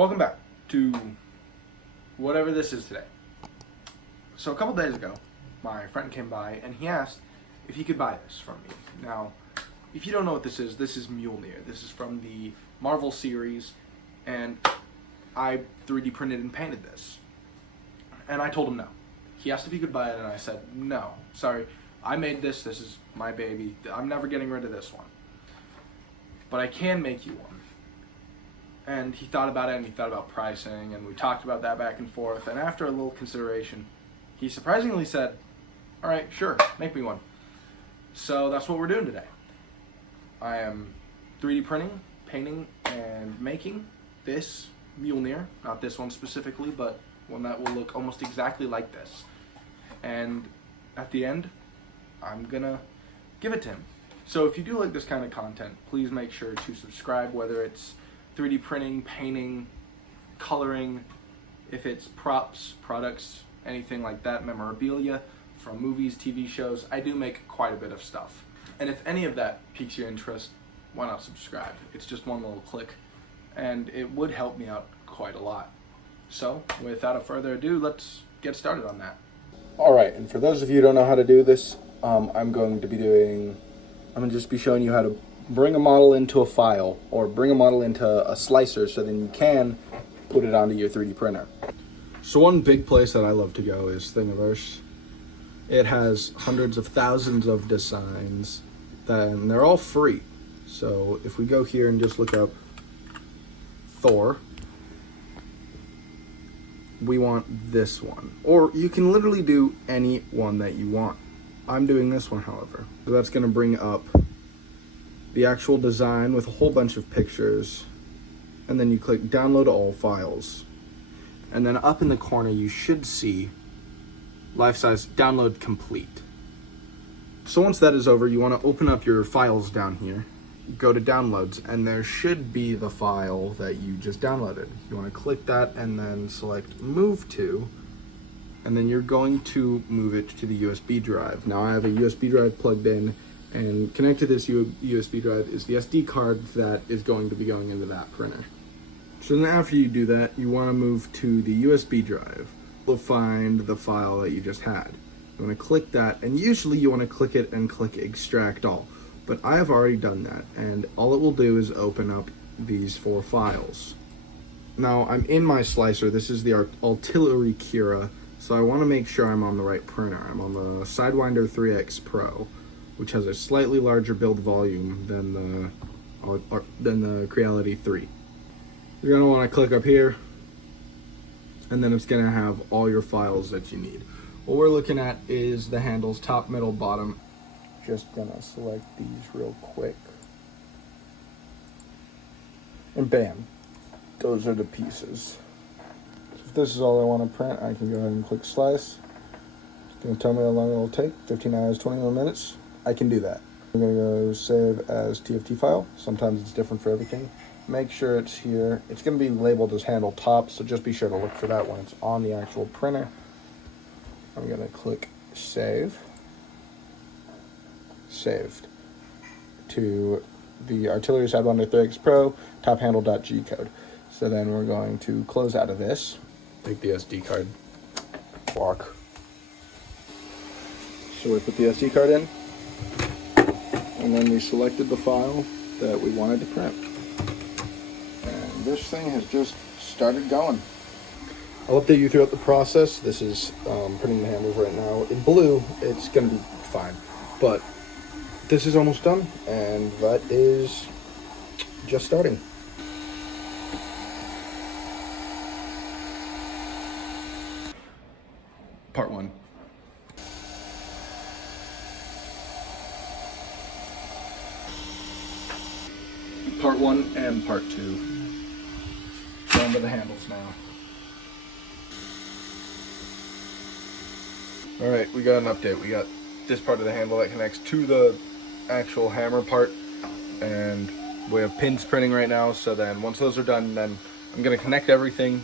Welcome back to whatever this is today. So a couple days ago, my friend came by and he asked if he could buy this from me. Now, if you don't know what this is Mjolnir. This is from the Marvel series, and I 3D printed and painted this. And I told him no. He asked if he could buy it, and I said, no, sorry, I made this, this is my baby, I'm never getting rid of this one. But I can make you one. And he thought about it, and he thought about pricing, and we talked about that back and forth, and after a little consideration, he surprisingly said, all right, sure, make me one. So that's what we're doing today. I am 3D printing, painting, and making this Mjolnir, not this one specifically, but one that will look almost exactly like this. And at the end, I'm gonna give it to him. So if you do like this kind of content, please make sure to subscribe, whether it's 3D printing, painting, coloring, if it's props, products, anything like that, memorabilia from movies, TV shows. I do make quite a bit of stuff. And if any of that piques your interest, why not subscribe? It's just one little click, and it would help me out quite a lot. So without further ado, let's get started on that. All right, and for those of you who don't know how to do this, I'm going to just be showing you how to bring a model into a file or bring a model into a slicer so then you can put it onto your 3D printer. So one big place that I love to go is Thingiverse. It has hundreds of thousands of designs, and they're all free. So if we go here and just look up Thor, we want this one. Or you can literally do any one that you want. I'm doing this one, however. So that's gonna bring up the actual design with a whole bunch of pictures, and then you click download all files. And then up in the corner, you should see life-size download complete. So once that is over, you want to open up your files down here, go to downloads, and there should be the file that you just downloaded. You want to click that and then select move to, and then you're going to move it to the USB drive. Now I have a USB drive plugged in, and connected to this USB drive is the SD card that is going to be going into that printer. So then after you do that, you want to move to the USB drive. You'll find the file that you just had. You want to click that, and usually you want to click it and click extract all. But I have already done that, and all it will do is open up these 4 files. Now I'm in my slicer. This is the Artillery Cura, so I want to make sure I'm on the right printer. I'm on the Sidewinder 3X Pro, which has a slightly larger build volume than the Creality 3. You're going to want to click up here, and then it's going to have all your files that you need. What we're looking at is the handles, top, middle, bottom. Just going to select these real quick. And bam, those are the pieces. So if this is all I want to print, I can go ahead and click slice. It's going to tell me how long it will take, 15 hours, 21 minutes. I can do that. I'm going to go save as TFT file. Sometimes it's different for everything. Make sure it's here. It's going to be labeled as handle top, so just be sure to look for that when it's on the actual printer. I'm going to click save. Saved to the Artillery Sidewinder 3X Pro top handle.g code. So then we're going to close out of this. Take the SD card. Walk. So we put the SD card in, and then we selected the file that we wanted to print. And this thing has just started going. I'll update you throughout the process. This is printing the handles right now. In blue, it's going to be fine. But this is almost done, and that is just starting. Part 1. Part 1 and part 2. Down to the handles now. Alright, we got an update. We got this part of the handle that connects to the actual hammer part, and we have pins printing right now. So then once those are done, then I'm going to connect everything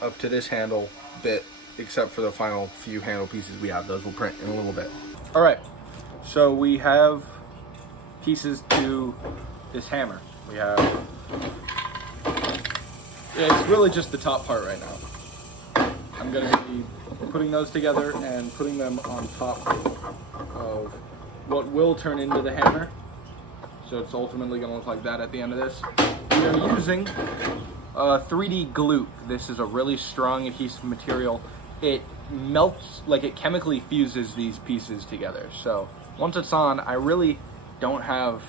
up to this handle bit, except for the final few handle pieces we have. Those will print in a little bit. Alright, so we have pieces to this hammer. We have It's really just the top part right now. I'm going to be putting those together and putting them on top of what will turn into the hammer. So it's ultimately going to look like that at the end of this. We are using 3D glue. This is a really strong adhesive material. It melts, like it chemically fuses these pieces together. So once it's on, I really don't have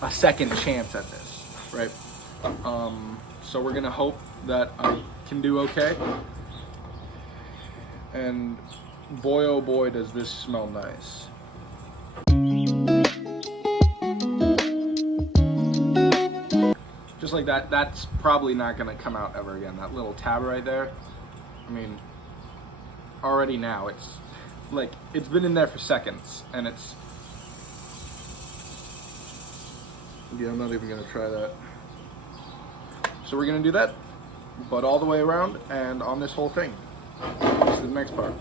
a second chance at this, right? So we're gonna hope that I can do okay. And boy, oh boy, does this smell nice. Just like that, that's probably not gonna come out ever again. That little tab right there, I mean, already now, it's like, it's been in there for seconds, and it's, yeah, I'm not even gonna try that. So we're gonna do that, but all the way around and on this whole thing. This is the next part.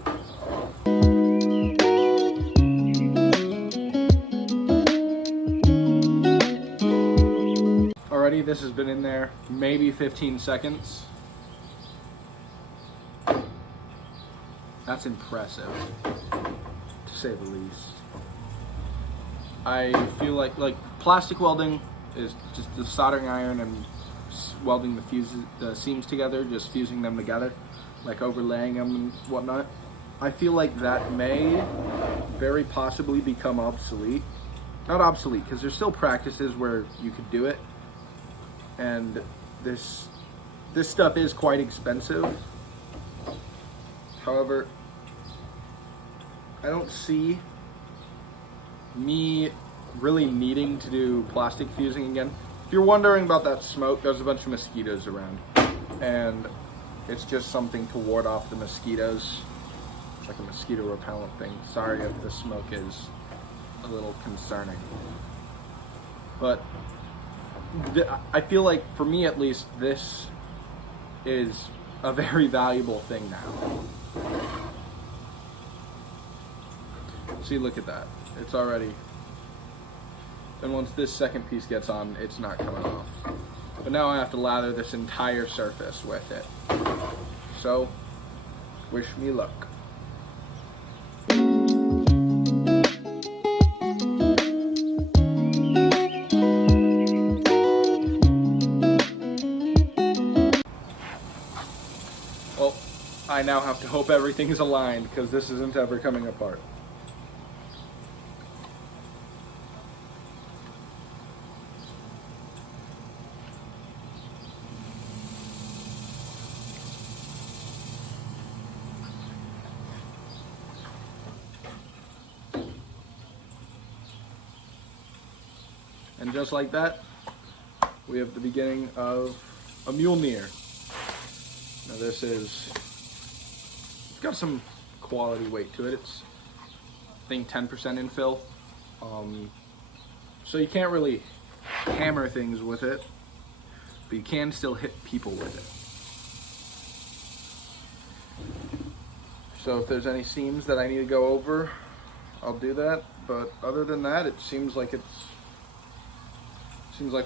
Already, this has been in there maybe 15 seconds. That's impressive, to say the least. I feel like plastic welding is just the soldering iron and welding the seams together, just fusing them together, like overlaying them and whatnot. I feel like that may very possibly become obsolete. Not obsolete, because there's still practices where you could do it, and this stuff is quite expensive. However, I don't see me really needing to do plastic fusing again. If you're wondering about that smoke, there's a bunch of mosquitoes around, and it's just something to ward off the mosquitoes. It's like a mosquito repellent thing. Sorry if the smoke is a little concerning, but I feel like, for me at least, this is a very valuable thing now. See, look at that. It's already... And once this second piece gets on, it's not coming off. But now I have to lather this entire surface with it. So, wish me luck. Well, I now have to hope everything is aligned, because this isn't ever coming apart. And just like that, we have the beginning of a Mjolnir. Now this is, it's got some quality weight to it. It's, I think, 10% infill. So you can't really hammer things with it, but you can still hit people with it. So if there's any seams that I need to go over, I'll do that. But other than that, it seems like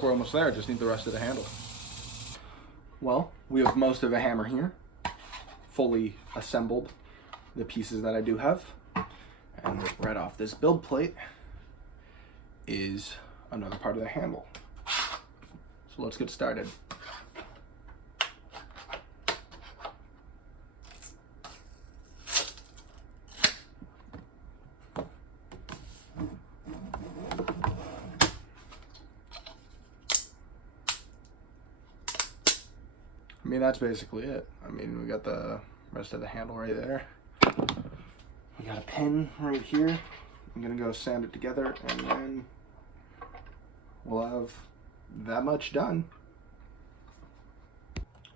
we're almost there. Just need the rest of the handle. Well, we have most of a hammer here, fully assembled, the pieces that I do have. And right off this build plate is another part of the handle. So let's get started. I mean, that's basically it. I mean, we got the rest of the handle right there. We got a pin right here. I'm gonna go sand it together, and then we'll have that much done.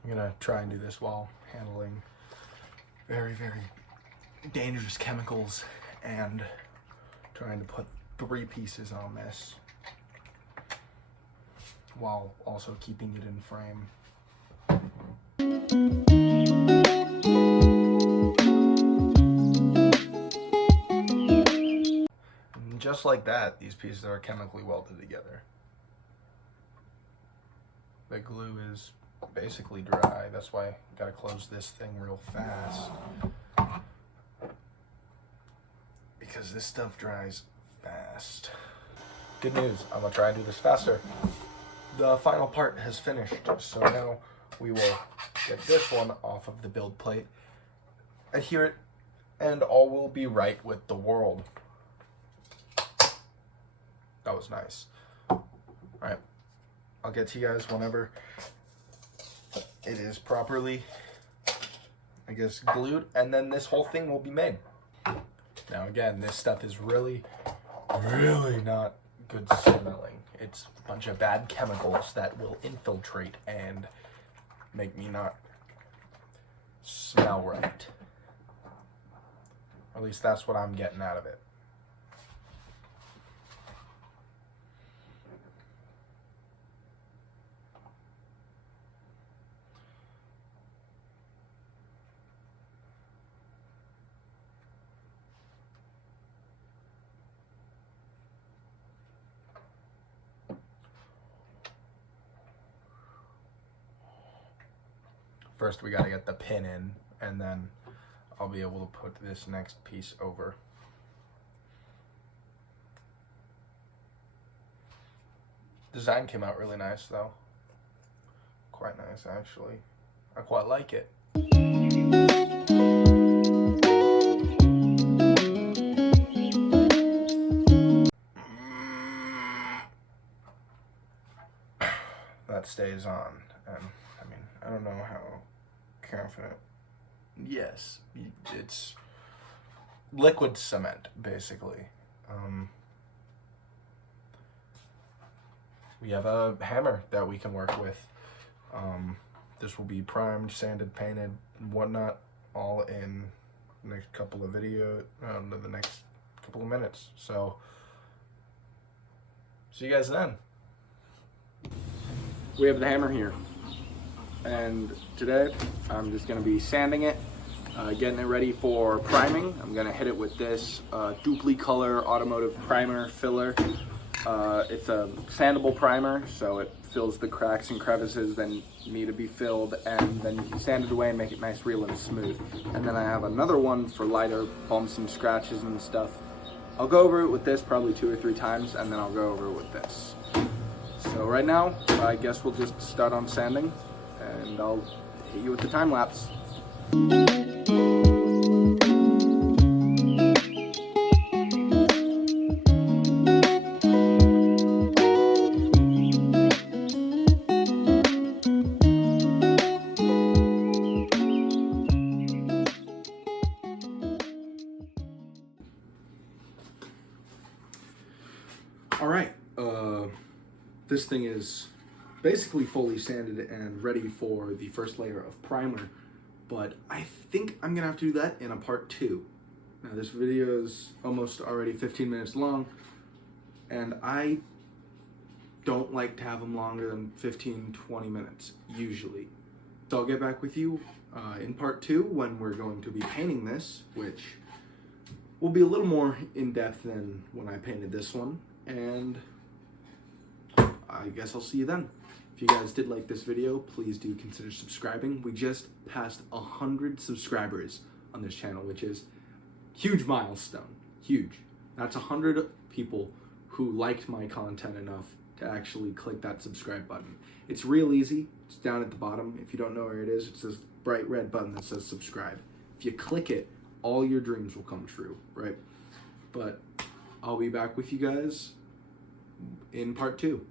I'm gonna try and do this while handling very, very dangerous chemicals and trying to put 3 pieces on this while also keeping it in frame. And just like that, these pieces are chemically welded together. The glue is basically dry. That's why I gotta close this thing real fast. Because this stuff dries fast. Good news, I'm gonna try and do this faster. The final part has finished, so now we will get this one off of the build plate, adhere it, and all will be right with the world. That was nice. Alright, I'll get to you guys whenever it is properly, I guess, glued, and then this whole thing will be made. Now again, this stuff is really not good smelling. It's a bunch of bad chemicals that will infiltrate and make me not smell right. At least that's what I'm getting out of it. First we gotta get the pin in, and then I'll be able to put this next piece over. Design came out really nice though. Quite nice actually. I quite like it. That stays on, and I mean, I don't know how confident. Yes, it's liquid cement basically. We have a hammer that we can work with. This will be primed, sanded, painted, whatnot, all in the next couple of the next couple of minutes. So see you guys then. We have the hammer here, and today I'm just going to be sanding it, getting it ready for priming. I'm going to hit it with this Dupli Color Automotive Primer Filler. It's a sandable primer, so it fills the cracks and crevices that need to be filled, and then you can sand it away and make it nice, real, and smooth. And then I have another one for lighter bumps and scratches and stuff. I'll go over it with this probably 2 or 3 times, and then I'll go over it with this. So right now, I guess we'll just start on sanding, and I'll hit you with the time lapse. All right, this thing is basically fully sanded and ready for the first layer of primer, but I think I'm gonna have to do that in a part 2. Now this video is almost already 15 minutes long, and I don't like to have them longer than 15-20 minutes usually. So I'll get back with you in part 2 when we're going to be painting this, which will be a little more in-depth than when I painted this one, and I guess I'll see you then. If you guys did like this video, please do consider subscribing. We just passed 100 subscribers on this channel, which is a huge milestone, huge. That's 100 people who liked my content enough to actually click that subscribe button. It's real easy. It's down at the bottom. If you don't know where it is, it's this bright red button that says subscribe. If you click it, all your dreams will come true, right? But I'll be back with you guys in part 2.